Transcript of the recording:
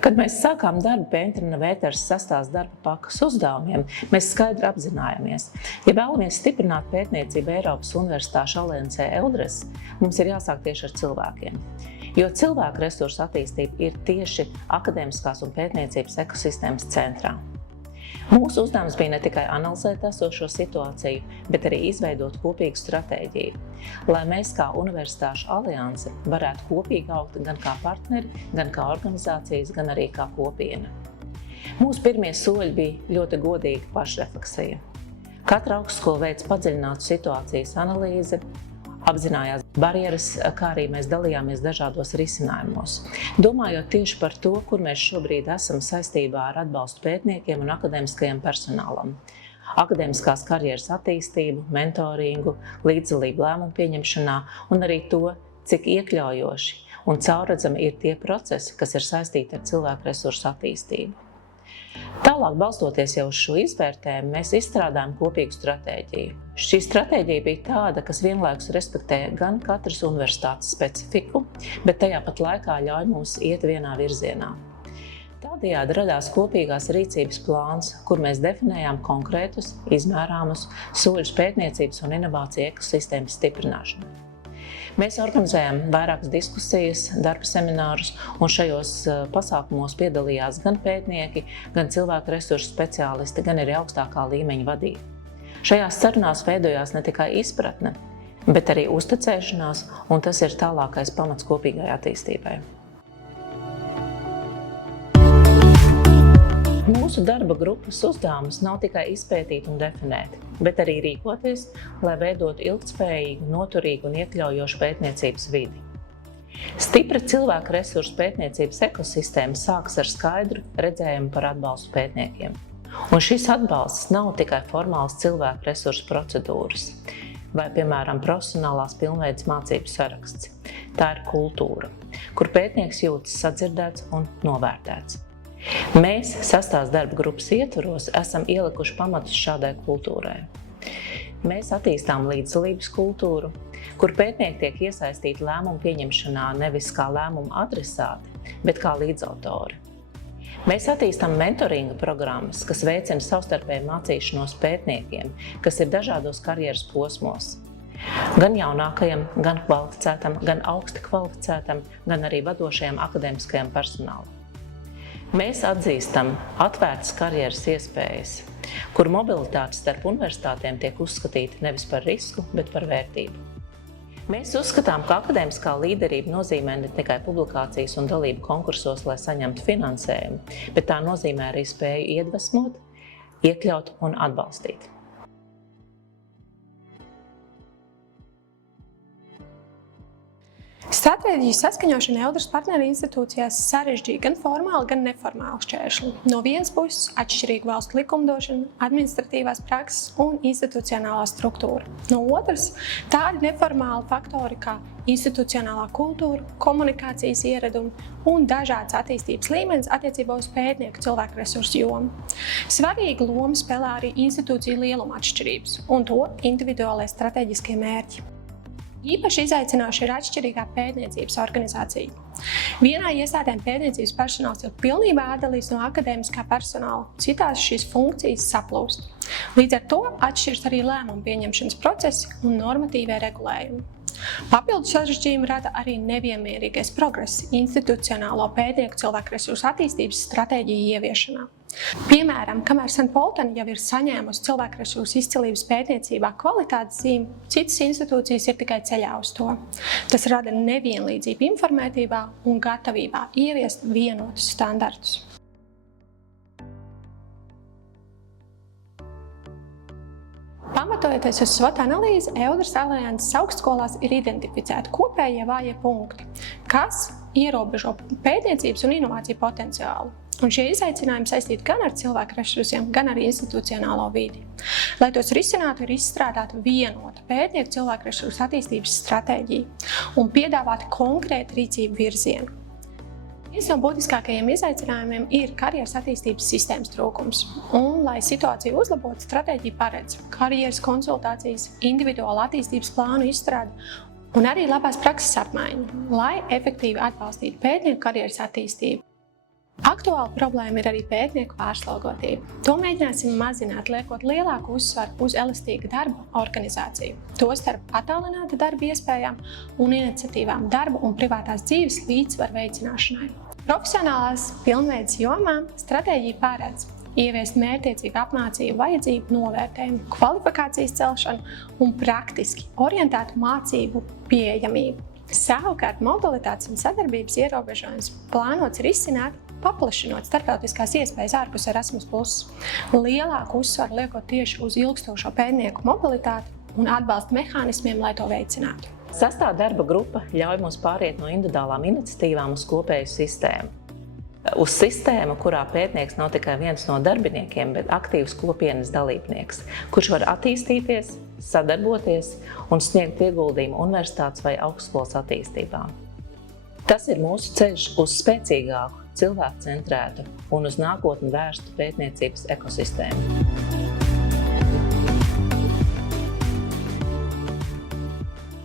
Kad mēs sākām darbu pie Entrina Vēters 6. darba pakas uzdevumiem, mēs skaidri apzinājāmies, ja vēlamies stiprināt pētniecību Eiropas Universitāšu aliansē EUDRES, mums ir jāsāk tieši ar cilvēkiem. Jo cilvēku resursu attīstība ir tieši akadēmiskās un pētniecības ekosistēmas centrā. Mūsu uzdevums bija ne tikai analizēt esošo situāciju, bet arī izveidot kopīgu stratēģiju, lai mēs kā Universitāšu alianse varētu kopīgi augt gan kā partneri, gan kā organizācijas, gan arī kā kopiena. Mūsu pirmie soļi bija ļoti godīga pašrefleksija. Katra augstskola veic padziļinātu situācijas analīzi, apzinājās barjeras, kā arī mēs dalījāmies dažādos risinājumos. Domājot tieši par to, kur mēs šobrīd esam saistībā ar atbalstu pētniekiem un akadēmiskajam personālam. Akadēmiskās karjeras attīstību, mentoringu, līdzdalību lēmumu pieņemšanā un arī to, cik iekļaujoši un caurredzami ir tie procesi, kas ir saistīti ar cilvēku resursu attīstību. Tālāk, balstoties jau uz šo izvērtējumu, mēs izstrādājam kopīgu stratēģiju. Šī stratēģija bija tāda, kas vienlaikus respektē gan katras universitātes specifiku, bet tajā pat laikā ļauj mums iet vienā virzienā. Tādējādi radās kopīgās rīcības plāns, kur mēs definējām konkrētus, izmērāmus soļus pētniecības un inovāciju ekosistēmas stiprināšanai. Mēs organizējam vairākas diskusijas, darba seminārus, un šajos pasākumos piedalījās gan pētnieki, gan cilvēku resursu speciālisti, gan arī augstākā līmeņa vadība. Šajās sarunās veidojās ne tikai izpratne, bet arī uzticēšanās, un tas ir tālākais pamats kopīgai attīstībai. Mūsu darba grupas uzdevums nav tikai izpētīt un definēt, bet arī rīkoties, lai veidotu ilgtspējīgu, noturīgu un iekļaujošu pētniecības vidi. Stipra cilvēku resursu pētniecības ekosistēma sākas ar skaidru redzējumu par atbalstu pētniekiem. Un šis atbalsts nav tikai formāls cilvēku resursu procedūras vai, piemēram, profesionālās pilnveides mācību saraksts. Tā ir kultūra, kur pētnieks jūtas sadzirdēts un novērtēts. Mēs 6. darba grupas ietvaros esam ielikuši pamatus šādai kultūrai. Mēs attīstām līdzdalības kultūru, kur pētnieki tiek iesaistīti lēmumu pieņemšanā nevis kā lēmumu adresāti, bet kā līdzautori. Mēs attīstām mentoringa programmas, kas veicina savstarpēju mācīšanos pētniekiem, kas ir dažādos karjeras posmos. Gan jaunākajam, gan kvalificētam, gan augsti kvalificētam, gan arī vadošajam akadēmiskajam personālam. Mēs atzīstam atvērtas karjeras iespējas, kur mobilitāte starp universitātēm tiek uzskatīta nevis par risku, bet par vērtību. Mēs uzskatām, ka akadēmiskā līderība nozīmē ne tikai publikācijas un dalību konkursos, lai saņemtu finansējumu, bet tā nozīmē arī spēju iedvesmot, iekļaut un atbalstīt. Stratēģiju saskaņošana EUDRES partneru institūcijās sarežģīja gan formāli, gan neformāli šķēršļi. No vienas puses atšķirīga valstu likumdošana, administratīvās prakses un institucionālā struktūra. No otras tādi neformāli faktori kā institucionālā kultūra, komunikācijas ieradumi un dažādas attīstības līmenis attiecībā uz pētnieku cilvēku resursu jomu. Svarīga loma spēlē arī institūciju lieluma atšķirības un to individuālie stratēģiskie mērķi. Īpaši izaicinoši ir atšķirīgā pētniecības organizācija. Vienā iestādē pētniecības personāls ir pilnībā atdalīts no akadēmiskā personāla, citās šīs funkcijas saplūst. Līdz ar to atšķiras arī lēmumu pieņemšanas procesi un normatīvie regulējumi. Papildus sarežģījumi rada arī nevienmērīgais progress institucionālo pētnieku cilvēku resursu attīstības stratēģiju ieviešanā. Piemēram, kamēr St. Poltena jau ir saņēmusi cilvēku resursu izcilības pētniecībā kvalitātes zīmi, citas institūcijas ir tikai ceļā uz to. Tas rada nevienlīdzību informētībā un gatavībā ieviest vienotus standartus. Pamatojoties uz SWOT analīzi, EUDRES alianses augstskolās ir identificēti kopējie vājie punkti, kas ierobežo pētniecības un inovāciju potenciālu. Un šie izaicinājumi saistīti gan ar cilvēku resursiem, gan arī institucionālo vidi. Lai tos risinātu, ir izstrādāta vienota pētnieku cilvēku resursu attīstības stratēģija un piedāvāta konkrēta rīcību virzienu. Viens no būtiskākajiem izaicinājumiem ir karjeras attīstības sistēmas trūkums. Un, lai situāciju uzlabotu, stratēģija paredz karjeras konsultācijas, individuālu attīstības plānu izstrādi un arī labās prakses apmaiņu, lai efektīvi atbalstītu pētnieku karjeras attīstību. Aktuāla problēma ir arī pētnieku pārslogotība. To mēģināsim mazināt, liekot lielāku uzsvaru uz elastīgu darba organizāciju, tostarp attālināta darba iespējām un iniciatīvām darba un privātās dzīves līdzsvaru veicināšanai. Profesionālās pilnveides jomā stratēģija paredz ieviest mērķtiecīgu apmācību vajadzību novērtējumu, kvalifikācijas celšanu un praktiski orientētu mācību pieejamību. Savukārt mobilitātes un sadarbības ierobežojums plānots risināt, paplašinot starptautiskās iespējas ārpus Erasmus+, lielāku uzsvaru liekot tieši uz ilgstošo pētnieku mobilitāti un atbalsta mehānismiem, lai to veicinātu. Sastā darba grupa ļauj mums pāriet no individuālām iniciatīvām uz kopēju sistēmu. Uz sistēmu, kurā pētnieks nav tikai viens no darbiniekiem, bet aktīvs kopienas dalībnieks, kurš var attīstīties, sadarboties un sniegt ieguldījumu universitātes vai augstskolas attīstībā. Tas ir mūsu ceļš uz spēcīgāku, cilvēku centrētu un uz nākotni vērstu pētniecības ekosistēmu.